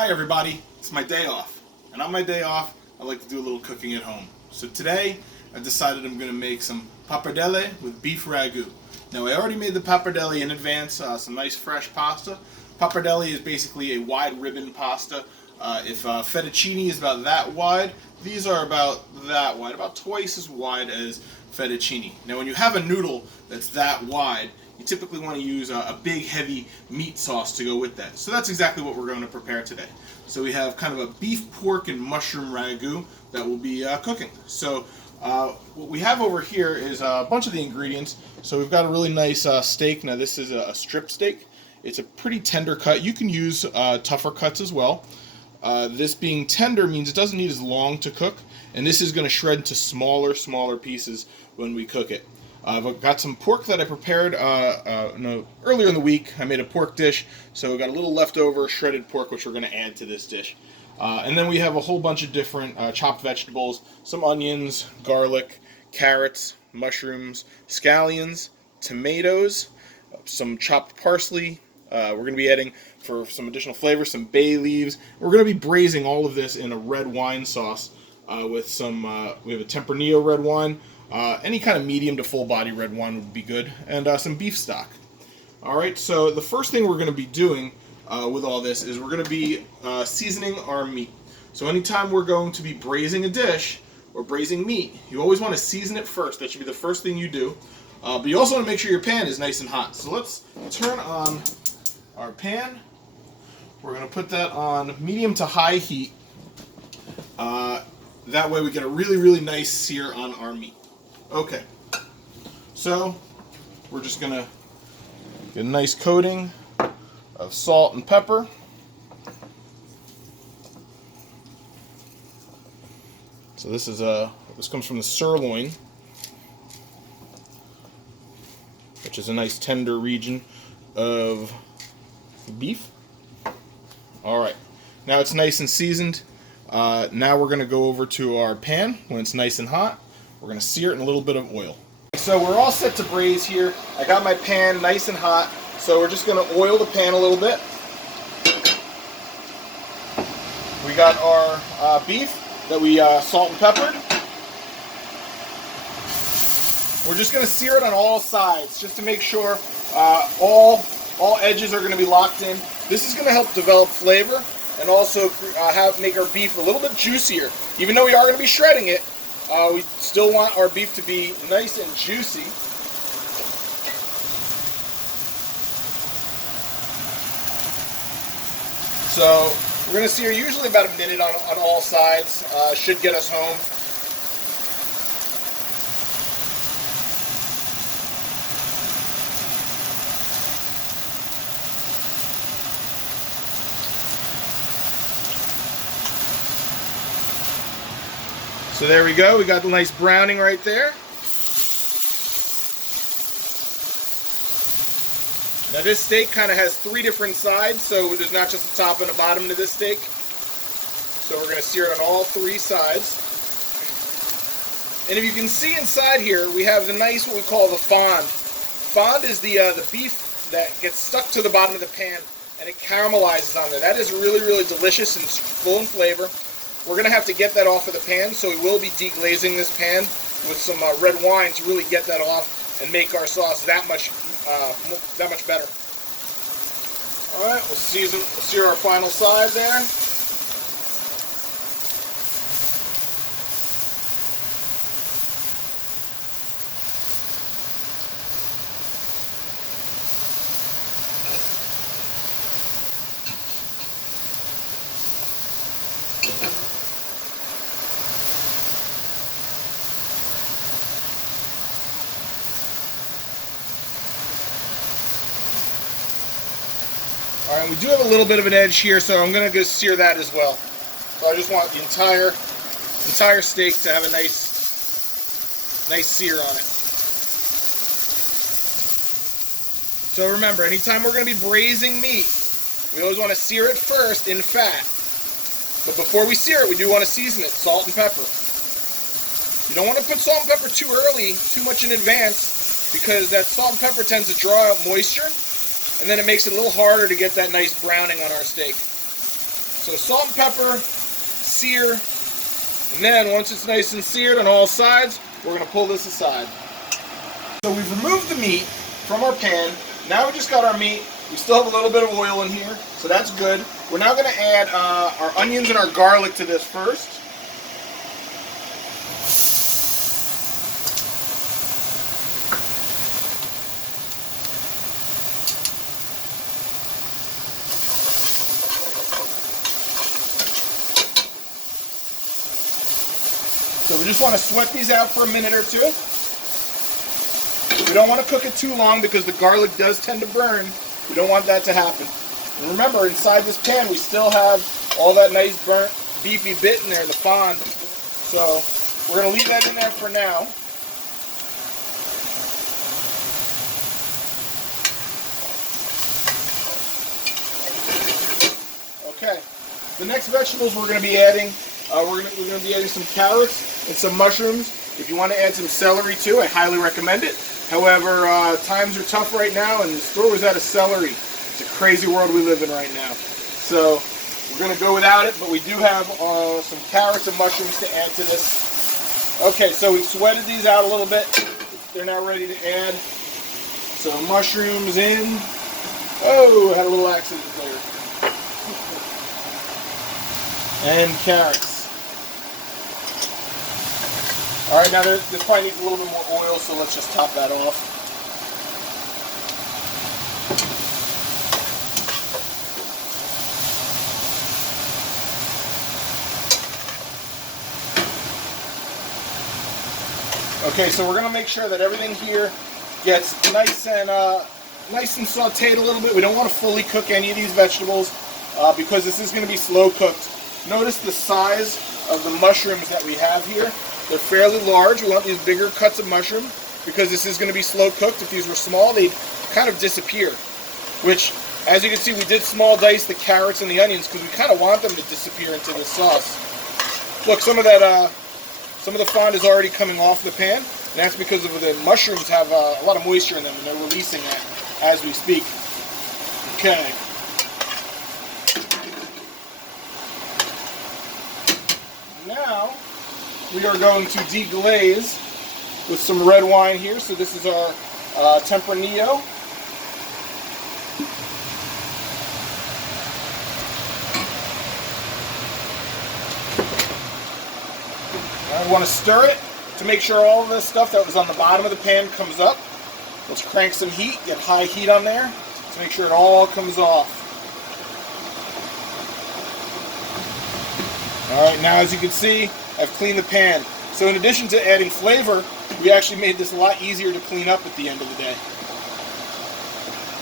Hi everybody, it's my day off, and on my day off I like to do a little cooking at home. So today I've decided I'm going to make some pappardelle with beef ragu. Now I already made the pappardelle in advance, some nice fresh pasta. Pappardelle is basically a wide ribbon pasta. If fettuccine is about that wide, these are about that wide, about twice as wide as fettuccine. Now when you have a noodle that's that wide, you typically want to use a big heavy meat sauce to go with that. So that's exactly what we're going to prepare today. So we have kind of a beef, pork, and mushroom ragu that we'll be cooking. So what we have over here is a bunch of the ingredients. So we've got a really nice steak. Now this is a strip steak. It's a pretty tender cut. You can use tougher cuts as well. This being tender means it doesn't need as long to cook, and this is going to shred into smaller pieces when we cook it. I've got some pork that I prepared earlier in the week. I made a pork dish, so we've got a little leftover shredded pork which we're going to add to this dish. And then we have a whole bunch of different chopped vegetables, some onions, garlic, carrots, mushrooms, scallions, tomatoes, some chopped parsley. We're going to be adding, for some additional flavor, some bay leaves. We're going to be braising all of this in a red wine sauce with some, we have a Tempranillo red wine. Any kind of medium to full body red wine would be good, and some beef stock. Alright, so the first thing we're going to be doing with all this is we're going to be seasoning our meat. So anytime we're going to be braising a dish or braising meat, you always want to season it first. That should be the first thing you do. But you also want to make sure your pan is nice and hot. So let's turn on our pan. We're going to put that on medium to high heat. That way we get a really nice sear on our meat. Okay, so we're just going to get a nice coating of salt and pepper. So this comes from the sirloin, which is a nice tender region of beef. Alright, now it's nice and seasoned. Now we're going to go over to our pan when it's nice and hot. We're going to sear it in a little bit of oil. So we're all set to braise here. I got my pan nice and hot, so we're just going to oil the pan a little bit. We got our beef that we salt and peppered. We're just going to sear it on all sides just to make sure all edges are going to be locked in. This is going to help develop flavor and also make our beef a little bit juicier. Even though we are going to be shredding it, we still want our beef to be nice and juicy. So we're going to sear usually about a minute on all sides. Should get us home. So there we go, we got the nice browning right there. Now this steak kind of has three different sides, so there's not just the top and the bottom to this steak. So we're going to sear it on all three sides. And if you can see inside here, we have the nice, what we call the fond. Fond is the beef that gets stuck to the bottom of the pan and it caramelizes on there. That is really delicious and full in flavor. We're going to have to get that off of the pan, so we will be deglazing this pan with some red wine to really get that off and make our sauce that much better. All right, we'll sear our final side there. Alright, we do have a little bit of an edge here, so I'm going to go sear that as well. So I just want the entire steak to have a nice sear on it. So remember, anytime we're going to be braising meat, we always want to sear it first in fat. But before we sear it, we do want to season it, salt and pepper. You don't want to put salt and pepper too early, too much in advance, because that salt and pepper tends to draw out moisture, and then it makes it a little harder to get that nice browning on our steak. So salt and pepper, sear, and then once it's nice and seared on all sides, we're going to pull this aside. So we've removed the meat from our pan. Now we just got our meat. We still have a little bit of oil in here, so that's good. We're now going to add our onions and our garlic to this first. So we just want to sweat these out for a minute or two. We don't want to cook it too long because the garlic does tend to burn. We don't want that to happen. And remember, inside this pan we still have all that nice burnt beefy bit in there, the fond. So we're going to leave that in there for now. Okay. The next vegetables we're going to be adding, we're going to be adding some carrots and some mushrooms. If you want to add some celery too, I highly recommend it. However, times are tough right now and the store is out of celery. It's a crazy world we live in right now. So we're going to go without it, but we do have some carrots and mushrooms to add to this. Okay, so we've sweated these out a little bit. They're now ready to add. So mushrooms in. Oh, I had a little accident there. And carrots. Alright, now this probably needs a little bit more oil, so let's just top that off. Okay, so we're going to make sure that everything here gets nice and sauteed a little bit. We don't want to fully cook any of these vegetables because this is going to be slow cooked. Notice the size of the mushrooms that we have here. They're fairly large. We want these bigger cuts of mushroom because this is going to be slow cooked. If these were small, they'd kind of disappear. Which, as you can see, we did small dice the carrots and the onions because we kind of want them to disappear into the sauce. Look, some of the fond is already coming off the pan, and that's because of the mushrooms have a lot of moisture in them, and they're releasing that as we speak. Okay. Now we are going to deglaze with some red wine here. So this is our Tempranillo. I want to stir it to make sure all of the stuff that was on the bottom of the pan comes up. Let's crank some heat, get high heat on there to make sure it all comes off. Alright, now as you can see, I've cleaned the pan. So in addition to adding flavor, we actually made this a lot easier to clean up at the end of the day.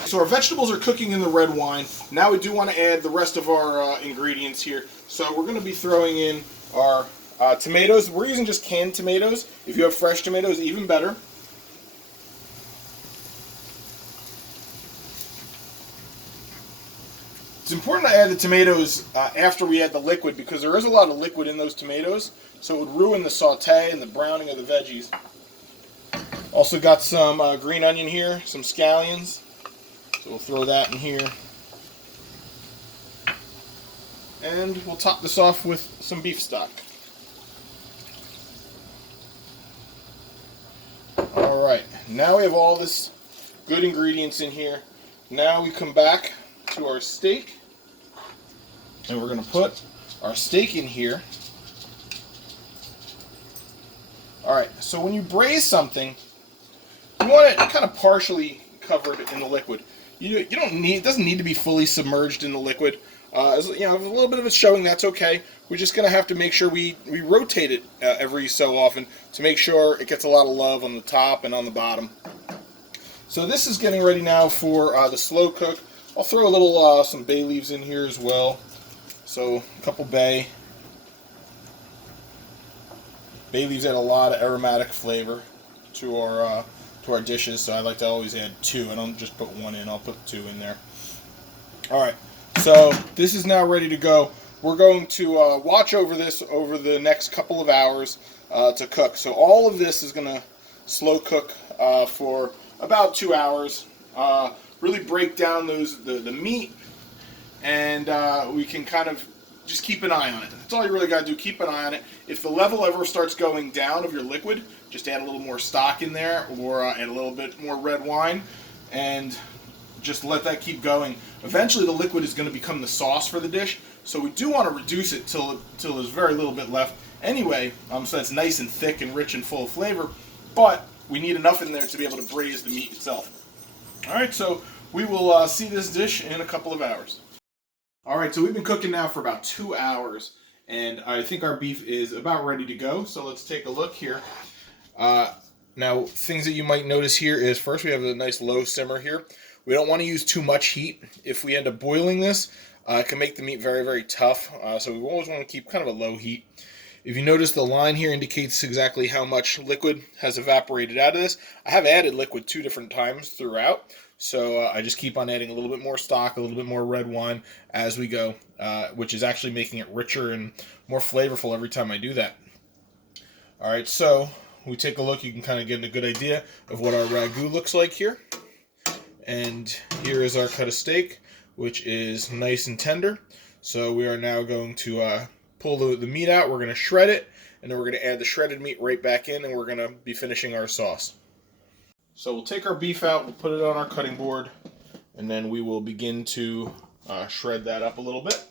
So our vegetables are cooking in the red wine. Now we do want to add the rest of our ingredients here. So we're going to be throwing in our tomatoes. We're using just canned tomatoes. If you have fresh tomatoes, even better. It's important to add the tomatoes after we add the liquid because there is a lot of liquid in those tomatoes, so it would ruin the saute and the browning of the veggies. Also got some green onion here, some scallions, so we'll throw that in here. And we'll top this off with some beef stock. Alright, now we have all this good ingredients in here. Now we come back to our steak. And we're going to put our steak in here. Alright, so when you braise something, you want it kind of partially covered in the liquid. You don't need, it doesn't need to be fully submerged in the liquid. If a little bit of it's showing, that's okay. We're just going to have to make sure we rotate it every so often to make sure it gets a lot of love on the top and on the bottom. So this is getting ready now for the slow cook. I'll throw a little some bay leaves in here as well. So a couple bay leaves add a lot of aromatic flavor to our dishes. So I like to always add 2. I don't just put 1 in. I'll put 2 in there. All right. So this is now ready to go. We're going to watch over this over the next couple of hours to cook. So all of this is going to slow cook for about 2 hours. Really break down the meat, and we can kind of just keep an eye on it. That's all you really got to do, keep an eye on it. If the level ever starts going down of your liquid, just add a little more stock in there, or add a little bit more red wine, and just let that keep going. Eventually the liquid is going to become the sauce for the dish, so we do want to reduce it till there's very little bit left anyway, so that's nice and thick and rich and full of flavor, but we need enough in there to be able to braise the meat itself. Alright, so we will see this dish in a couple of hours. Alright, so we've been cooking now for about 2 hours, and I think our beef is about ready to go, so let's take a look here. Now, things that you might notice here is, first we have a nice low simmer here. We don't want to use too much heat. If we end up boiling this, it can make the meat very, very tough, so we always want to keep kind of a low heat. If you notice, the line here indicates exactly how much liquid has evaporated out of this. I have added liquid 2 different times throughout, so I just keep on adding a little bit more stock, a little bit more red wine as we go, which is actually making it richer and more flavorful every time I do that. Alright, so we take a look, you can kind of get a good idea of what our ragu looks like here. And here is our cut of steak, which is nice and tender. So we are now going to pull the meat out, we're going to shred it, and then we're going to add the shredded meat right back in, and we're going to be finishing our sauce. So we'll take our beef out, we'll put it on our cutting board, and then we will begin to shred that up a little bit.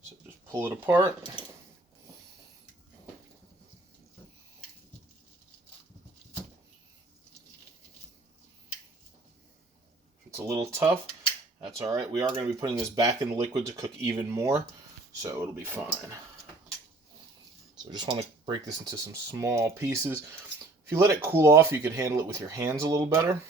So just pull it apart. It's a little tough. That's all right. We are going to be putting this back in the liquid to cook even more, so it'll be fine. So we just want to break this into some small pieces. If you let it cool off, you could handle it with your hands a little better.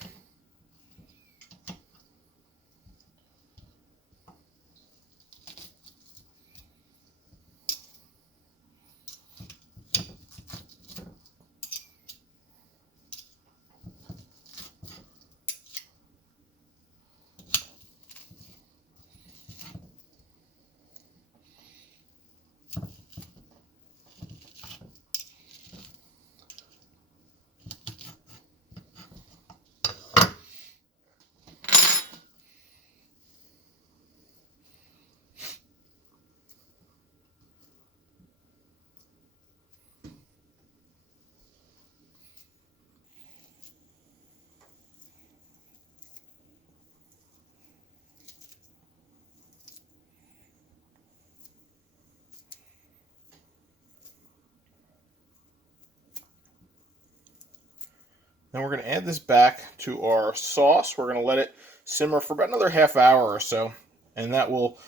Then we're going to add this back to our sauce. We're going to let it simmer for about another half hour or so, and that will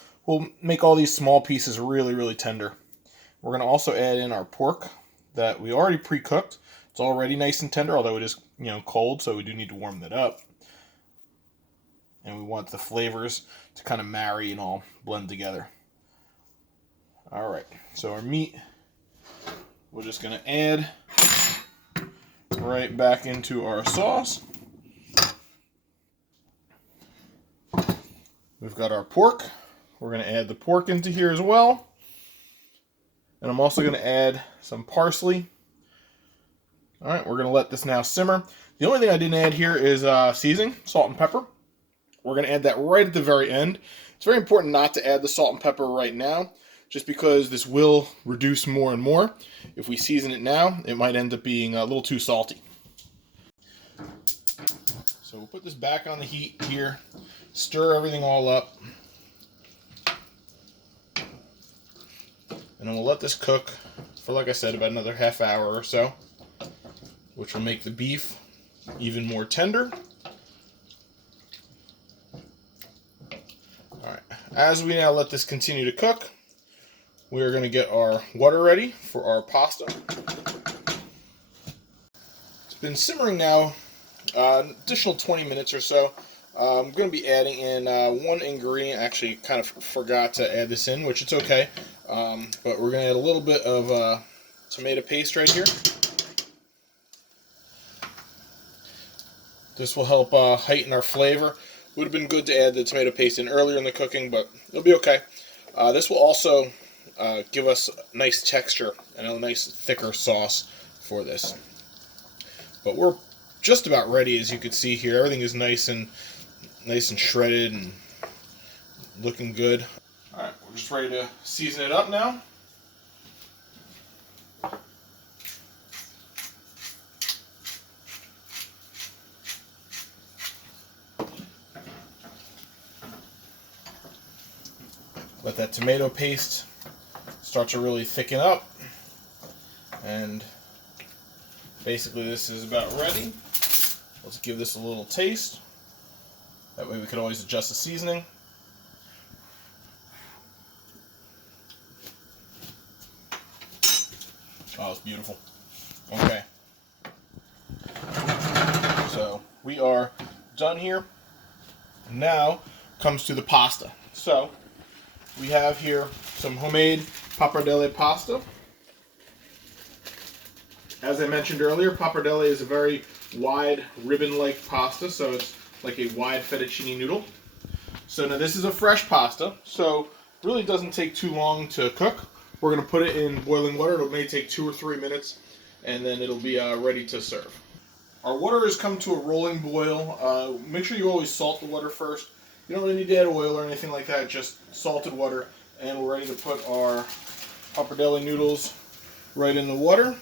make all these small pieces really, really tender. We're going to also add in our pork that we already pre-cooked. It's already nice and tender, although it is, cold, so we do need to warm that up. And we want the flavors to kind of marry and all blend together. All right, so our meat, we're just going to add right back into our sauce. We've got our pork. We're going to add the pork into here as well. And I'm also going to add some parsley. All right, we're going to let this now simmer. The only thing I didn't add here is seasoning, salt and pepper. We're going to add that right at the very end. It's very important not to add the salt and pepper right now, just because this will reduce more and more. If we season it now, it might end up being a little too salty. So we'll put this back on the heat here, stir everything all up, and then we'll let this cook for, like I said, about another half hour or so, which will make the beef even more tender. Alright, as we now let this continue to cook, we are going to get our water ready for our pasta. It's been simmering now an additional 20 minutes or so. I'm going to be adding in one ingredient. Actually, kind of forgot to add this in, which it's okay. But we're going to add a little bit of tomato paste right here. This will help heighten our flavor. Would have been good to add the tomato paste in earlier in the cooking, but it'll be okay. This will also give us nice texture and a nice thicker sauce for this. But we're just about ready, as you can see here. Everything is nice and shredded and looking good. All right, we're just ready to season it up now. Let that tomato paste start to really thicken up, and basically this is about ready. Let's give this a little taste. That way we can always adjust the seasoning. Oh, it's beautiful. Okay. So we are done here. Now comes to the pasta. So we have here some homemade pappardelle pasta. As I mentioned earlier, pappardelle is a very wide ribbon-like pasta, so it's like a wide fettuccine noodle. So now this is a fresh pasta, so really doesn't take too long to cook. We're going to put it in boiling water. It may take 2 or 3 minutes, and then it'll be ready to serve. Our water has come to a rolling boil. Make sure you always salt the water first. You don't really need to add oil or anything like that, just salted water. And we're ready to put our pappardelle noodles right in the water.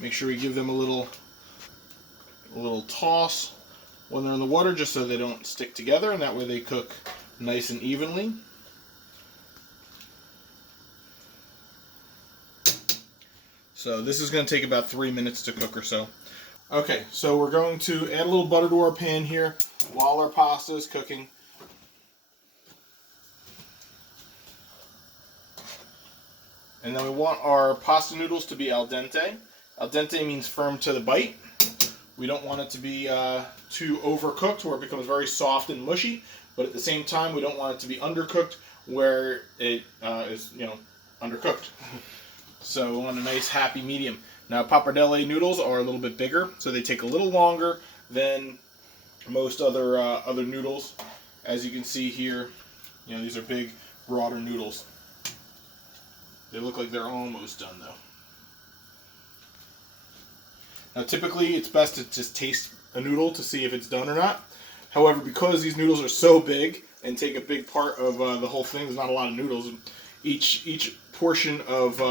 Make sure we give them a little toss when they're in the water, just so they don't stick together, and that way they cook nice and evenly. So this is going to take about 3 minutes to cook or so. Okay, so we're going to add a little butter to our pan here while our pasta is cooking. And then we want our pasta noodles to be al dente. Al dente means firm to the bite. We don't want it to be too overcooked where it becomes very soft and mushy, but at the same time we don't want it to be undercooked where it is, undercooked. So we want a nice happy medium. Now pappardelle noodles are a little bit bigger, so they take a little longer than most other noodles. As you can see here, these are big, broader noodles. They look like they're almost done though. Now typically it's best to just taste a noodle to see if it's done or not. However, because these noodles are so big and take a big part of the whole thing, there's not a lot of noodles. Each portion of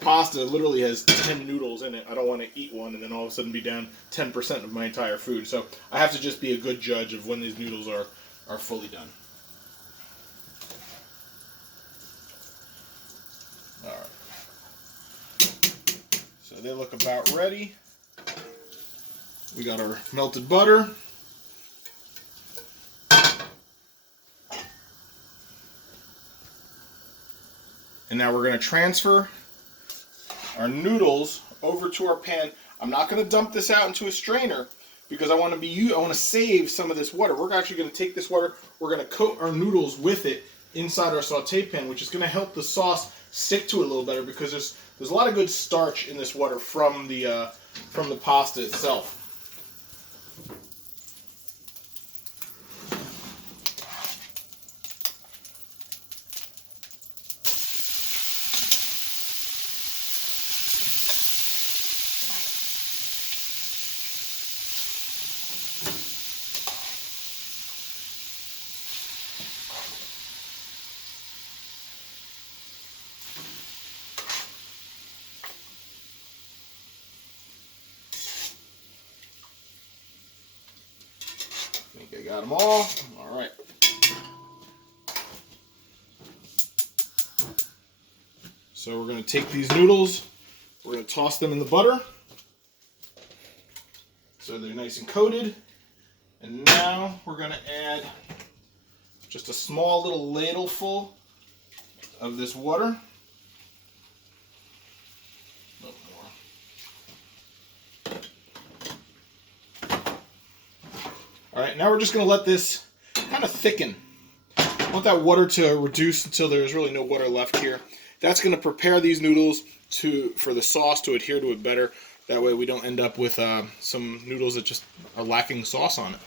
pasta literally has 10 noodles in it. I don't want to eat one and then all of a sudden be down 10% of my entire food. So I have to just be a good judge of when these noodles are fully done. Alright. So they look about ready. We got our melted butter. And now we're going to transfer our noodles over to our pan. I'm not going to dump this out into a strainer because I want to save some of this water. We're actually going to take this water, we're going to coat our noodles with it inside our saute pan, which is going to help the sauce stick to it a little better because there's a lot of good starch in this water from the pasta itself. I think I got them all. All right. So we're going to take these noodles, we're going to toss them in the butter so they're nice and coated. And now we're going to add just a small little ladleful of this water. Alright, now we're just going to let this kind of thicken. I want that water to reduce until there's really no water left here. That's going to prepare these noodles for the sauce to adhere to it better. That way we don't end up with some noodles that just are lacking sauce on it.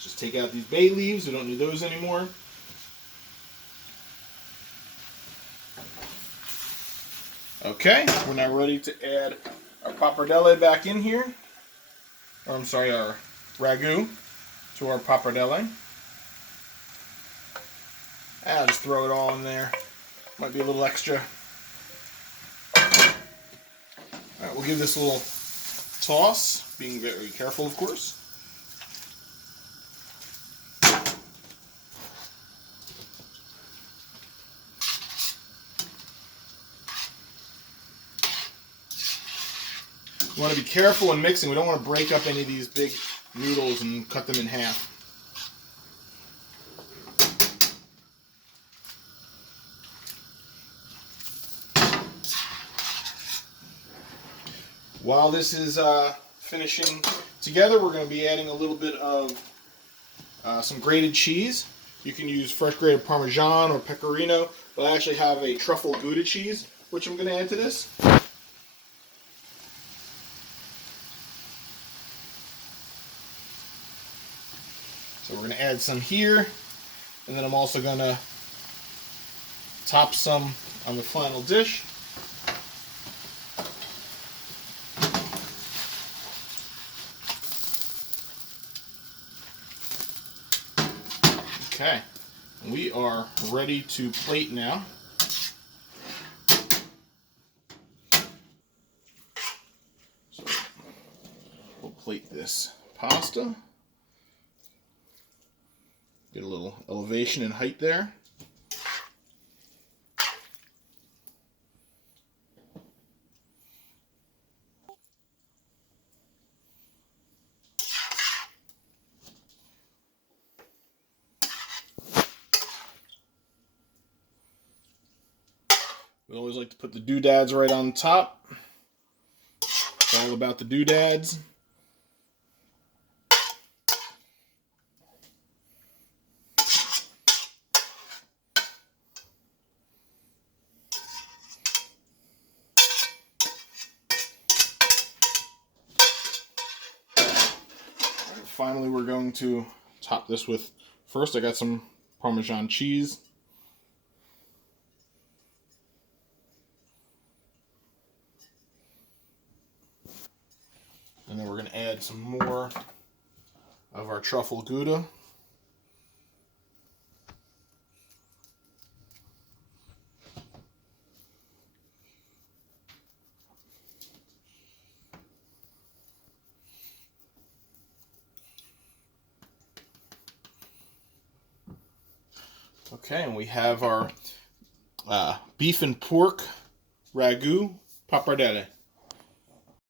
Just take out these bay leaves. We don't need those anymore. Okay, we're now ready to add our pappardelle back in here. Or I'm sorry, our ragu to our pappardelle. I'll just throw it all in there. Might be a little extra. Alright, we'll give this a little toss, being very careful, of course. You want to be careful when mixing. We don't want to break up any of these big noodles and cut them in half. While this is finishing together, we're going to be adding a little bit of some grated cheese. You can use fresh grated Parmesan or Pecorino, but I actually have a truffle Gouda cheese, which I'm going to add to this. So we're going to add some here, and then I'm also going to top some on the final dish. Okay, we are ready to plate now. So we'll plate this pasta. Get a little elevation and height there. We always like to put the doodads right on top. It's all about the doodads. Finally, we're going to top this with, first I got some Parmesan cheese. And then we're going to add some more of our truffle Gouda. Okay, and we have our beef and pork ragu pappardelle.